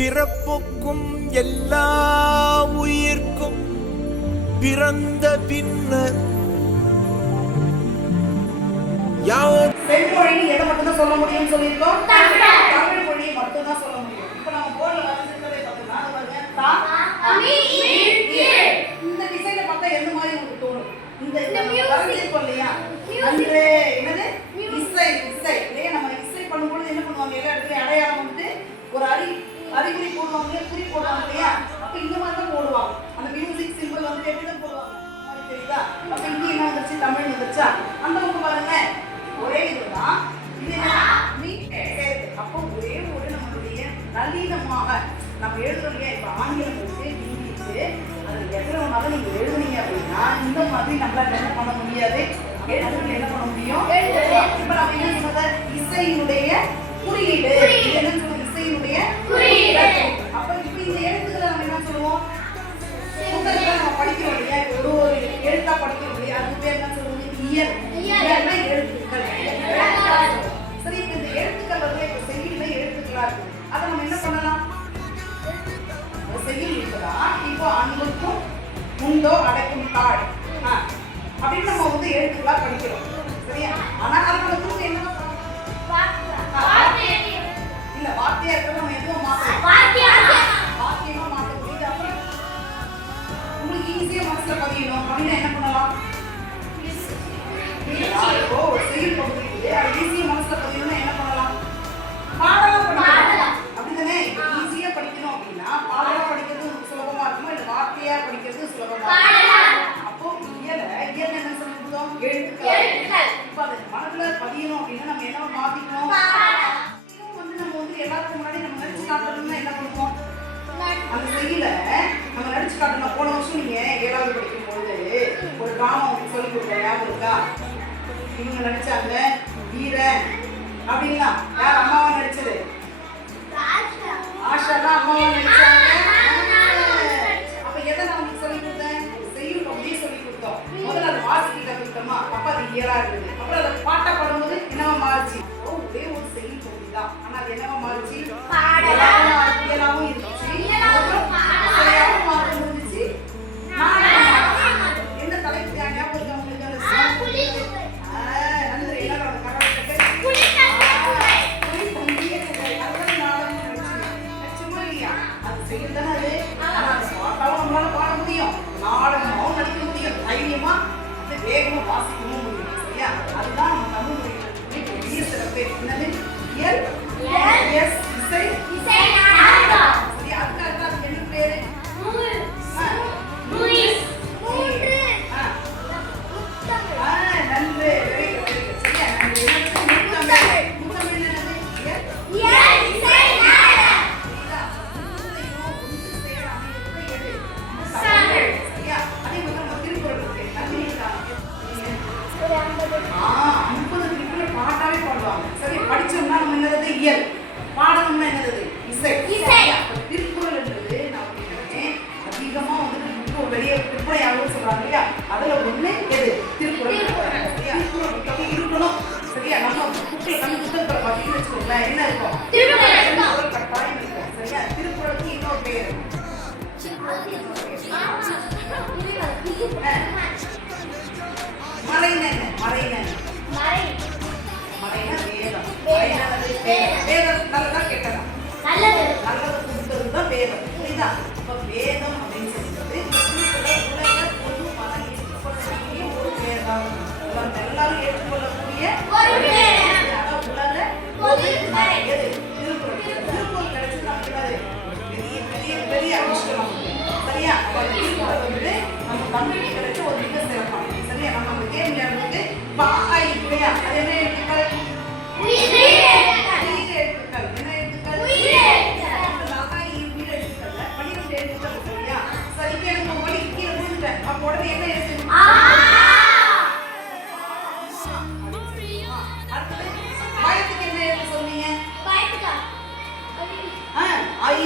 பிறப்புக்கும் எல்லா உயிர்க்கும் பிறந்த பின்னர் செம்மொழி எதை மட்டும்தான் சொல்ல முடியும்னு சொல்லியிருக்கோம். தமிழ் மொழியை மட்டும்தான் சொல்ல முடியும். இப்ப நம்ம போர்ட்ல வரைஞ்சிருக்கதே பார்த்தோம்னா இந்த டிசைனை பார்த்தா எந்த மாதிரி உங்களுக்கு தோணும்? இந்த வரைஞ்சிருக்கோம் இல்லையா, அன்று என்னது இசை இசை இல்லையா? நம்ம இசை பண்ணும்போது என்ன பண்ணுவாங்க, எல்லா இடத்துலையும் அடையாளம் வந்து ஒரு அறிகுறி போடுவாங்க, குறி போடுவாங்க இல்லையா? அப்ப இந்த மாதிரி தான் போடுவாங்க. அந்த மியூசிக் சிம்பிள் வந்து எப்படி தான் போடுவாங்க தெரியுதா? அப்ப இங்க என்ன வந்துச்சு, தமிழ் வந்துச்சா? அந்த பக்கம் பாருங்க, ஒரே இதுதான். இது அப்போ ஒரே ஒரு நம்மளுடைய நளினமாக நம்ம எழுதுறோம் இல்லையா? இப்ப ஆங்கிலம் இருக்கு, ஹிந்தி இருக்கு, அது எவ்வளவுனாலும் நீங்க எழுதுனீங்க அப்படின்னா இந்த மாதிரி நம்மளால என்ன பண்ண முடியாது, எழுதுறதுல என்ன பண்ண முடியும்? இப்ப நம்ம என்ன சொல்றது, இசையினுடைய குறியீடு, என்ன சொல்றது, இசையினுடைய குறியீடு. அப்ப இப்ப இந்த எழுத்துக்களை நம்ம என்ன சொல்லுவோம், புத்தகத்துல நம்ம படிக்கிறோம் இல்லையா? ஒரு ஒரு எழுத்தா படிக்கிறோம் இல்லையா? அது பேர் என்ன சொல்லுவோம், இயல். இயல்னா எழுத்துக்கள். சரி, இப்ப இந்த எழுத்துக்கள் வந்து இப்ப செய்யுள்ல எழுத்துக்களா இருக்கு. அதை நம்ம என்ன பண்ணலாம், செய்யுள் இருக்குதா, இப்போ அன்புக்கும் முண்டோ அடைக்கும் தாழ் அப்படின்னு நம்ம வந்து எழுத்துக்களா படிக்கிறோம். சரியா? ஆனா அதை நம்ம திரும்ப என்ன இல்ல வார்த்தையா இருக்க நம்ம எதுவும் மாற்றலாம், வாக்கியமா மாற்ற முடியுது. அப்புறம் உங்களுக்கு ஈஸியா மனசுல பதியணும் அப்படின்னா என்ன பண்ணலாம், இப்போ செய்யுள் பகுதி அது ஈஸியா மனசுல பதியணும்னா என்ன பண்ணலாம், பாடலாம் படிக்கலாம். அப்படிதானே? ஈஸியா படிக்கணும் அப்படின்னா பாடலா படிக்கிறது சுலபமா இருக்குமா, இல்ல வார்த்தையா படிக்கிறது சுலபமா இருக்குமா? அப்போ இயல் என்ன சொல்லிருக்கோம், எழுத்துக்கள். இப்ப அது மனதுல பதியணும் அப்படின்னா நம்ம என்ன மாத்திக்கணும், வந்து நம்ம வந்து எல்லாருக்கும் முன்னாடி நம்ம நடிச்சு காட்டணும்னா என்ன பண்ணுவோம், அந்த செய்யல நம்ம நடிச்சு காட்டணும். போன வருஷம் நீங்க 7வது படிக்கும் பொழுது ஒரு டிராமா உங்களுக்கு சொல்லி கொடுத்தேன், ஞாபகம் இருக்கா? இவங்க நடிச்சாங்க வீரன் அப்படின்னா, யார் அம்மாவா நடிச்சது, ஆஷா தான் அம்மாவா நடிச்சாங்க. அப்ப எதை நான் உங்களுக்கு சொல்லி கொடுத்தேன், செய்யுள் அப்படியே சொல்லி கொடுத்தோம். முதல்ல அதை வாசிக்க கத்துக்கிட்டோமா, அப்ப அது இயலா இருந்தது. அப்புறம் அதை பாட்டா பாடும்போது என்னவா மாறிச்சு, ஒரே ஒரு செய்யுள் பகுதி தான், ஆனா அது என்னவா மாறிச்சு, இயலாவும் இருந்துச்சு, இசையாவும் மாற முடிஞ்சிச்சு, என்ன தலைப்பு ஞாபகம் இருக்கு உங்களுக்கு? நாடகமாவும் நடிக்க முடியும், தைரியமா வேகமா வாசிக்கவும் முடியும். சரியா? அதுதான் நம்ம தமிழ் மொழியில் பெரிய சிறப்பு. என்னது, இயல், இசை, சரியா? அதுக்காக அதுக்கு என்ன பேரு, நன்று. சரியா? முத்தமிழ் என்னது, பாட்டாவே பாடுவாங்க. சரி, படிச்சோம்னா நம்ம என்னது, இயல், பாடணும்னா என்னது, இசை. திருக்குறள் என்றது நான் கேட்கிறேன், அதிகமா வந்து வெளியே திருக்குறள் சொல்றாங்க இல்லையா, அதுல ஒண்ணு எது, திருக்குறள். சரியா? திருக்குறள் இருக்கணும். சரியா? நம்ம புத்தகத்துல பார்த்தீங்கன்னு வச்சுக்கோங்களேன், என்ன இருக்கும், திருக்குறள் கட்டாயம் இருக்கும். சரியா? திருக்குறளுக்கு இன்னொரு பேர் மறைன. வேதம். வேதம் நல்லதா கெட்டதா, நல்லது கொடுத்தது தான் வேதம். புரியுதா? இப்ப வேதம் அப்படின்னு சொல்றது உலக பொது மன ஏற்றுக்கொள்ளக்கூடிய ஒரு வேதம், எல்லாரும் ஏற்றுக்கொள்ளக்கூடிய உலக பொது மன. எது, திருக்குறள். திருக்குறள் கிடைச்சது நமக்கு பெரிய அதிர்ஷ்டம். சரியா? திருக்குறள் வந்து நம்ம தமிழுக்கு கிடைச்ச ஒரு மிக சிறப்பான. சரியா? நம்ம அந்த கேள்வி விளையாடுறது பாய் இல்லையா, அது என்ன எழுத்துக்கள், எழுத்துக்கள். என்ன எழுத்துக்கள், எழுத்துக்கள். சரியா? சரி, எனக்கு ஒரு வழி கீழே விழுந்துட்டேன், அப்ப உடனே என்ன எழுத்து, அடுத்தது பயத்துக்கு என்ன எழுத்து சொன்னீங்க, ஐ